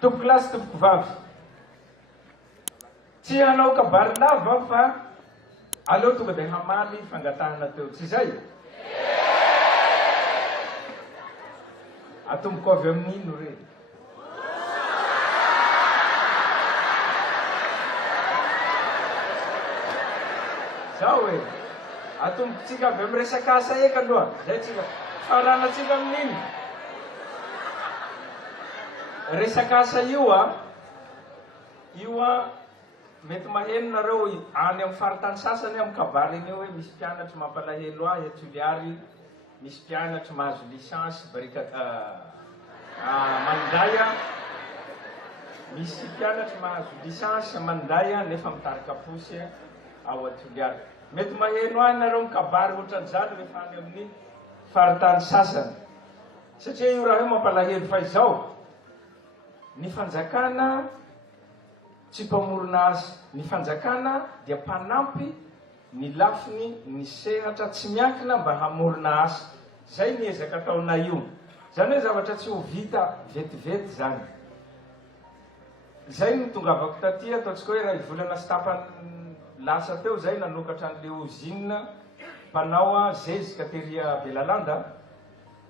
tompoko lahy sy tompoko vavy. Tsy hanao kabary lava fa aleo tonga dia hamaly fangatahana teo, tsy zay? Atomboko avy amin'ino re? Zao e, atombokotsika avy amin'ny resaka asa eka aloha, zay tsika faranatsika amin'iny. Resaka asa io mety maheno nareo any amin'ny faritany sasany amin'ny kabary iny hoe misy mpianatra mampalahelo ahy eto Toliary, misy mpianatra mahazo lisansy Mandaya, misy mpianatra mahazo lisansy Mandaya nefa mitarika posy ao Toliary. Mety maheno ahy nareo mikabary ohatran'izany rehefa any amin'ny faritany sasany, satria io raha io mampalahelo fa izao ny fanjakana tsy mpamorona azy, ny fanjakana dia mpanampy ny lafiny ny sehatra tsy miankina mba hamorona asa. Zay ny ezaka ataona io, zany hoe zavatra tsy ho vita vetivety zany. Zay no tongavako taty ataontsika hoe raha ivolana sy tapany lasa teo zay nanokatra an'le usine mpanao zezika teria Belalanda,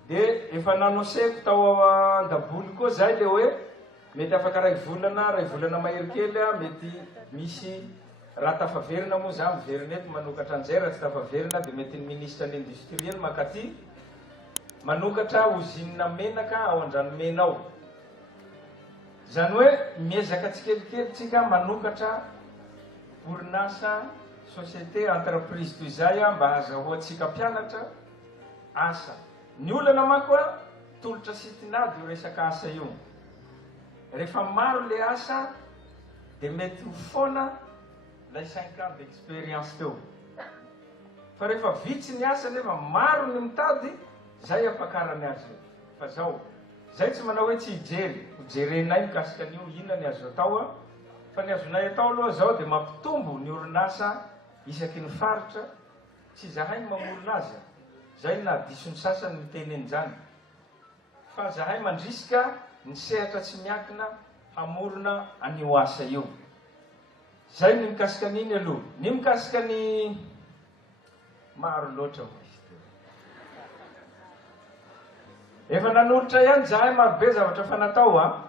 dia efa nanoseko tao an-daboly koa zay le hoe mety afaka ray volana mahery kely mety misy raha tafaverina moa za miverina eto manokatra an'izay, raha tsy tafaverina dia mety ny ministre l'industriel makaty manokatra usine menaka ao an-dranomena ao. Zany hoe miezaka tsikelikely tsika manokatra orinasa société entreprise toy izay mba hazahoantsika mpianatra asa. Ny olana manko tolotra sitinady io resaka asa io. Rehefa maro le asa dia mety ho foana lay 5 ans d'expérience teo. Fa rehefa vitsy ny asa nefa maro ny mitady, zay ampakarany azy. Fa zao, zay tsy manao hoe tsy hijery, hojerenay mikasika an'io inona ny azo atao, fa ny azonay atao aloha zao dia mampitombo ny orinasa isaky ny faritra, tsy zahay ny mamorona azy. Zay na disony sasany mitenen'izany. Fa zahay mandrisika ny sehatra tsy miankina hamorona an'io asa io. Zay ny mikasika an'iny aloha. Ny mikasika ny maro loatra efa nanolotra ihany zahay marobe zavatra fanatao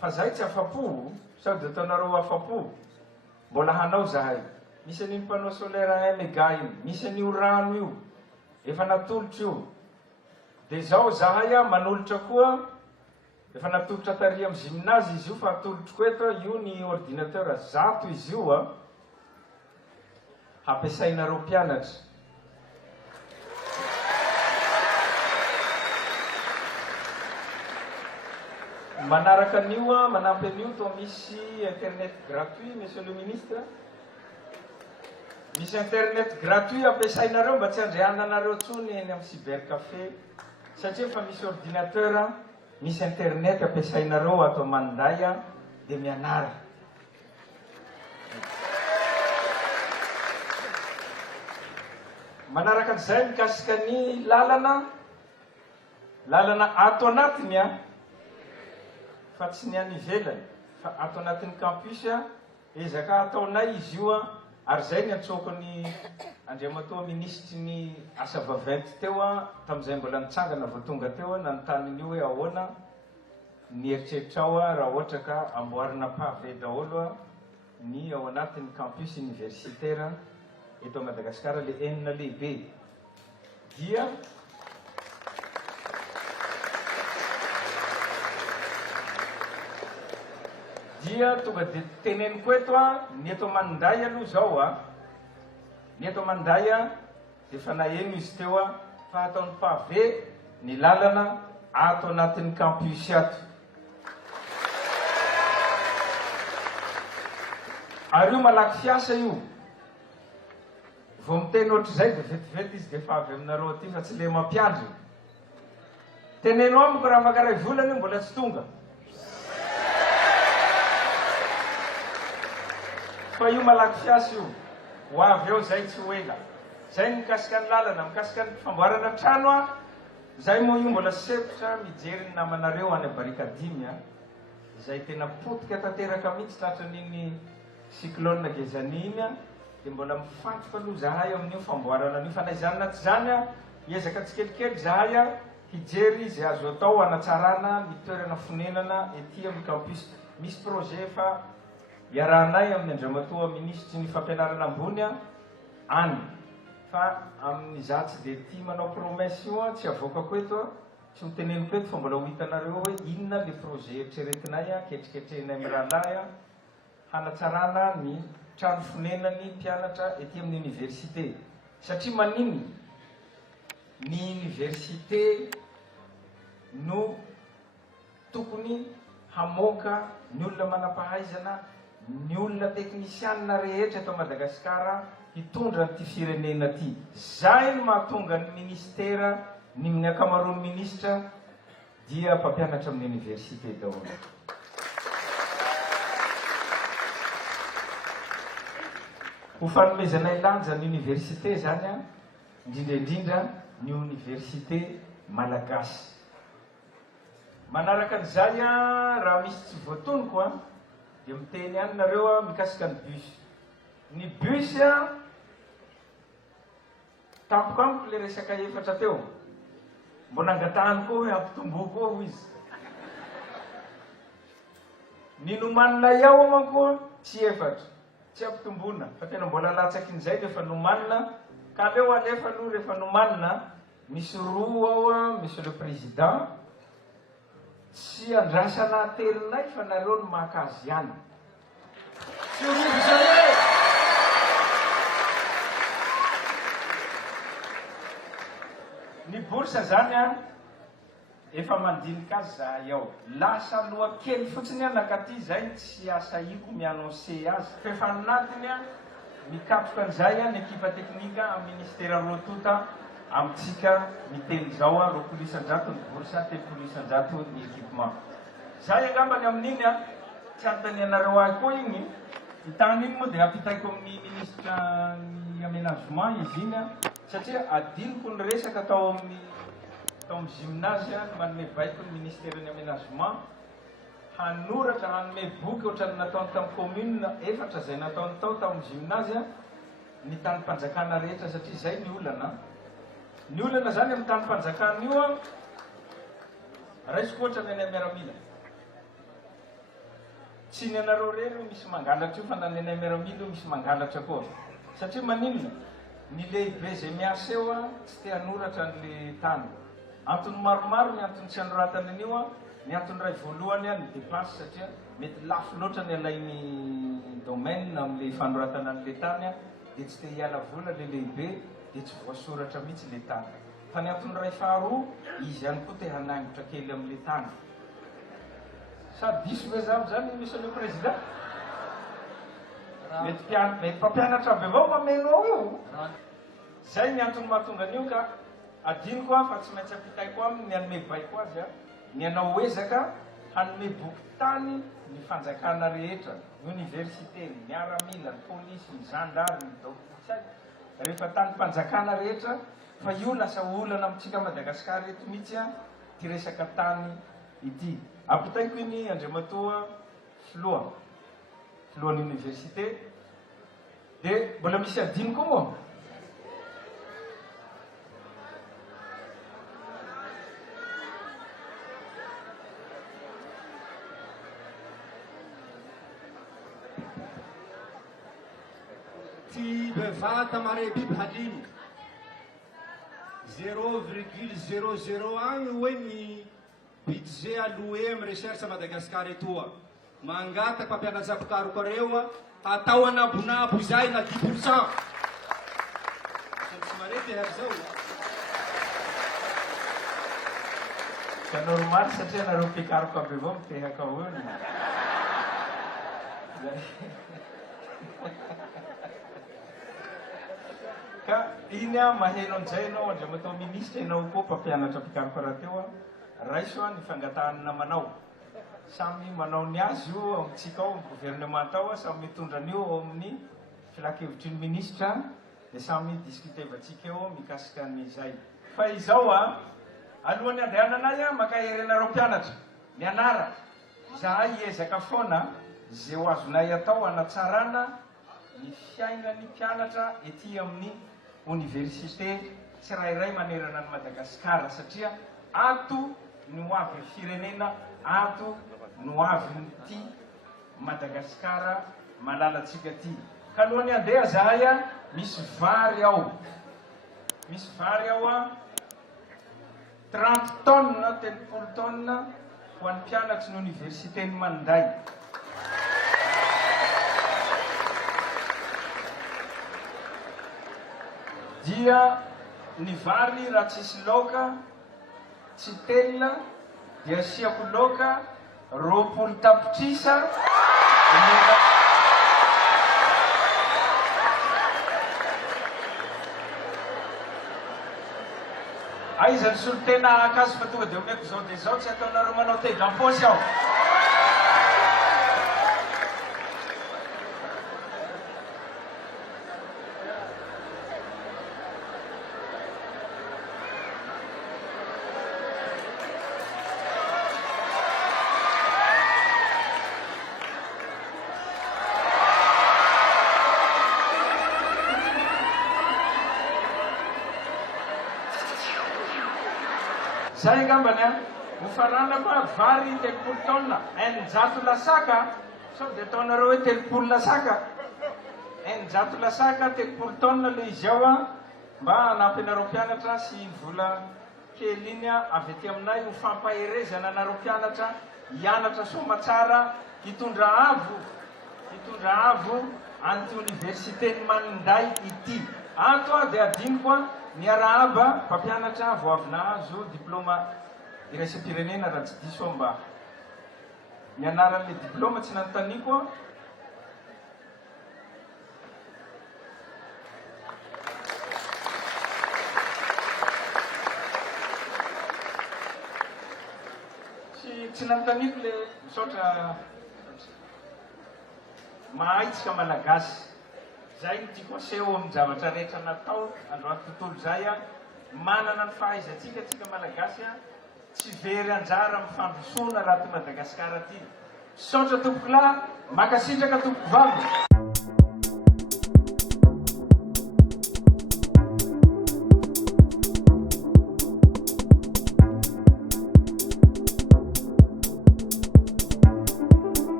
fa zahay tsy afapo, sady ataonareo afapo. Mbola hanao zahay. Misy an'iny panneau solaire 1 méga iny, misy an'io rano io, efa natolotra io. Dia zao zahay manolotra koa, efa natolotra tary amin'ny gymnase izy io, fa atolotroko eto io ny ordinateur zato izy io hampiasainareo mpianatra. Manaraka an'io manampy an'io toa misy internet gratuit, monsieur le ministre. Misy internet gratuit ampiasainareo mba tsy andrehananareo tsony eny amin'ny cybercafé, satria fa misy ordinateur, misy internet ampiasainareo ato Mandaya dia mianara. Manaraka an'izay mikasika ny lalana ato anatiny fa tsy ny any ivelany, fa ato anatin'ny campus ezaka ataonay izy io ary zay ny antsokony andriamatoa ministry ny asa vaventy teo tamin'izay mbola nitsangana vao tonga teo nanontany hoe ahoana ny eritreritrao raha ohatra ka amboarina pavé daholo ny ao anatin'ny campus universitaire eto Madagasikara, le enina lehibe. Dia tonga dia teneniko eto ny eto Mandaya aloha zao ny eto Mandaya dia efa naheno izy teo fa ataon'ny pavé ny lalana ato anatin'ny campus ato. Ary io malaky fiasa io. Vao miteny ohatr'izay dia vetivety izy dia efa avy aminareo aty fa tsy le mampiandry. Teneno amiko raha afaka ray volana io mbola tsy tonga. Fa io malaky fiasa io. Ho avy eo zay tsy ho ela. Zay ny mikasika ny lalana, mikasika ny famboarana trano zay moa io mbola sepotra mijery ny namanareo any Barikadimy izay tena potika tanteraka mihitsy tratran'igny cyclone gezany iny a, dia mbola mifantoka aloha zahay amin'io famboarana an'io. Fa na izany na tsy zany a, hiezaka tsikelikely zahay a hijery izay azo atao hanatsarana ny toerana fonenana ety amin'ny campus. Misy projet fa iarahanay amin'ny andriamatoa ministry ny fampianarana ambony a any, fa amin'ny za tsy dia tia manao promesse io a, tsy avoakako eto a, tsy hoteneniko eto fa mbola ho hitanareo hoe inona le projet eritreretinay a, ketriketrehinay amin'ny rahalahy a, hanatsarana ny trano fonenany mpianatra ety amin'ny université. Satria maniny ny université no tokony hamoaka ny olona manampahaizana, ny olona teknisianina rehetra eto Madagasikara hitondra ty firenena ty. Zay no mahatonga ny ministera, ny akamaroan'ny ministra dia mpampianatra amin'ny université daholo. Ho fanomezanay lanja ny université zany a, indrindraindrindra ny université malagasy. Manaraka an'izay a, raha misy tsy voatonoko a, dia miteny ihany nareo a mikasika ny bus. Ny bus a, tampoka amiko le resaka efatra teo, mbo nangatahany koa hoe ampitomboako ao izy. Ny nomanina iaho manko tsy efatra, tsy ampitombona, fa tena mbola latsakin'izay rehefa nomanina. Ka leo alefa aloha rehefa nomanina, misy roa ao a, misy le président, tsy andrasana terinay fa nareo no makazy ihany. Tsy orivo zay e! Ny bourse zany a, efa mandinika azy zahay ao. Lasa loha kely fotsiny anakaty zay tsy asaiko miannonce azy. Fefa anatiny a, mikapoka an'izay a, ny ekipa teknika amin'ny ministera rotota amitsika miteny zao a, 20,000 ny bourse, 30,000 ny équipement. Zay angambany amin'iny a, tsy antany anareo ahy koa igny, ny tany iny moa dia ampitaiko amin'ny ministra ny aménagement izy iny a, satria adiniko ny resaka tao amin'ny gymnase a, manome baiko ny ministère-ny aménagement, hanoratra hanome boky ohatrany nataony tamin'ny commune efatra zay nataony tao tamin'ny gymnase a, ny tany-panjakana rehetra, satria zay ny olana. Ny olana zany amin'ny tany-panjakana io a, raisiko ohatrany any miaramila. Tsy ny anareo rery misy mangalatra io, fa na ny any miaramila misy mangalatra koa. Satria maninona? Ny lehibe zay miasa eo a, tsy te hanoratra an'le tany. Antony maromaro ny antony tsy anoratany an'io a, ny antony ray voalohany a, ny dépense, satria mety lafo loatra ny alainy domaine amin'le fanoratana an'le tany a, dia tsy te hiala vola le lehibe, dia tsy voasoratra mihitsy le tany. Fa ny antony ray faharoa, izy ihany koa te hanaingotra kely amin'le tany. Sady diso ve zaho zany, monsieur le président? Mety mpampianatra be avao mameno ao io. Zay ny antony mahatonga an'io ka adiniko a, fa tsy maintsy ampitaiko aminy ny hanome baiko azy a, ny anao ezaka hanome boky tany ny fanjakana rehetra, ny université, ny miaramila, ny polisy, ny gendarme, ny docteur, rehefa tany fanjakana rehetra, fa io lasa olana amitsika Madagasikara eto mihitsy a, ty resaka tany ity. Ampitaiko iny andriamatoa filohan'ny université, dia mbola misy adiniko moa. Ty bevata mare biby haliny 0,00 agny hoe ny budget alloué amin'ny recherche Madagasikara etoa. Mangataka mpampianatsapikaroko reo atao anabonabo zay na 10%. Tsy mare ty zao. Ka normal satria nareo mpikaroko aby avao mitehaka ao eo. Ka iny a maheno an'izay ianao andriamatoa ministra, ianao koa mpampianatra mpikaroko raha teo a, raiso a ny fangatahana manao. Samy manao ny azy io amitsika ao, amin'ny gouvernement ao, samy mitondra an'io ao amin'ny filakevitry ny ministra, dia samy diskutevantsika eo mikasika an'izay. Fa izao a, alohan'ny andehananay a, maka herenareo mpianatra, mianara. zahay ezaka foana zay ho azonay atao hanatsarana ny fiainany mpianatra ety amin'ny université tsirairay manerana ny Madagasikara satria ato no avy ny firenena, ato no avy nyty Madagasikara malalatsika ty. Ka alohany andeha zahay misy vary ao. Misy vary ao 30 tonnes, 30 tonnes ho an'ny mpianatry ny université ny Manday. Dia ny vary raha tsisy laoka, tsy telina, dia asiako laoka 20 tapitrisa. Aiza ny solotena akazy fa tonga dia omeko zao dia zao, tsy ataonareo manao tega am-paosy aho. Zay angambany ho faranako vary 30 tonnes, 100 lasaka, sao dia ataonareo hoe 30 lasaka. 100 lasaka, 30 tonnes le izy ao mba hanampy anareo mpianatra sy vola kely iny avy ety aminay ho fampaherezana anareo mpianatra hianatra somatsara, hitondra avo anty université ny Manday ity. Ato dia adiniko ny arahaba mpampianatra vao avy nahazo diplôma iraisam-pirenena raha tsy diso mba mianaran'le diplôma tsy nanontaniako. Tsy nanontaniako le misaotra mahaitsika malagasy. Zay ny tiako aseho amin'ny zavatra rehetra natao androany tontolo zay manana ny fahaizantsika tsika malagasy tsy very anjara amin'ny fandrosoana raha ty Madagasikara ty. Misaotra tompoko lahy, makasitraka tompoko vavy.